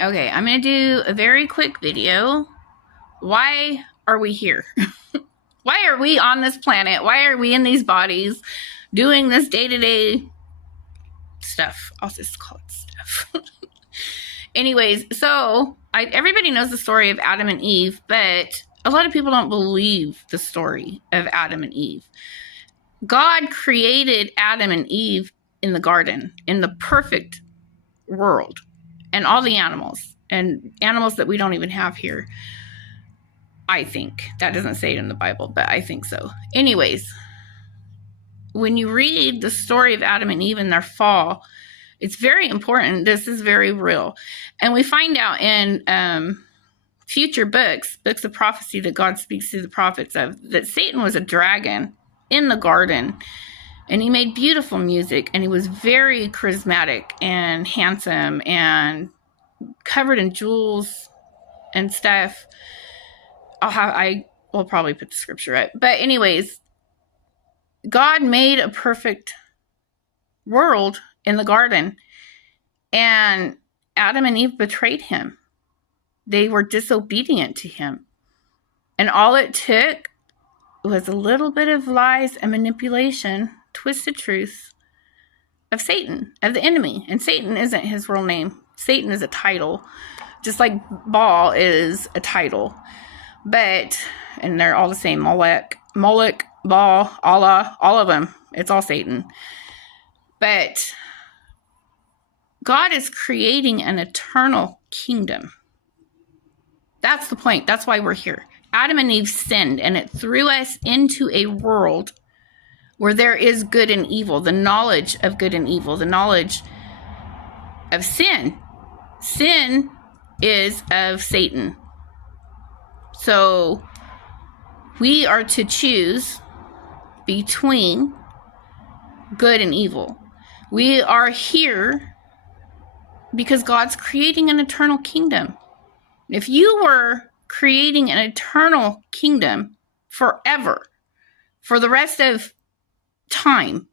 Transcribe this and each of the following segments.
Okay, I'm going to do a very quick video. Why are we here? Why are we on this planet? Why are we in these bodies doing this day-to-day stuff? I'll just call it stuff. Anyways, so everybody knows the story of Adam and Eve, but a lot of people don't believe the story of Adam and Eve. God created Adam and Eve in the garden, in the perfect world, and all the animals, and animals that we don't even have here. I think. That doesn't say it in the Bible, but I think so. Anyways, when you read the story of Adam and Eve and their fall, it's very important. This is very real. And we find out in future books of prophecy that God speaks to the prophets of, that Satan was a dragon in the garden, and he made beautiful music, and he was very charismatic and handsome and covered in jewels and stuff. I will probably put the scripture up. But anyways, God made a perfect world in the garden, and Adam and Eve betrayed him. They were disobedient to him. And all it took was a little bit of lies and manipulation, twisted truth of Satan, of the enemy. And Satan isn't his real name. Satan is a title, just like Baal is a title. But, and they're all the same, Moloch, Baal, Allah, all of them. It's all Satan. But God is creating an eternal kingdom. That's the point. That's why we're here. Adam and Eve sinned, and it threw us into a world where there is good and evil, the knowledge of good and evil, the knowledge of sin. Sin is of Satan. So we are to choose between good and evil. We are here because God's creating an eternal kingdom. If you were creating an eternal kingdom forever, for the rest of time,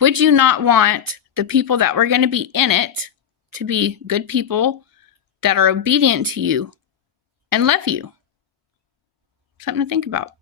would you not want the people that were going to be in it to be good people that are obedient to you and love you? Something to think about.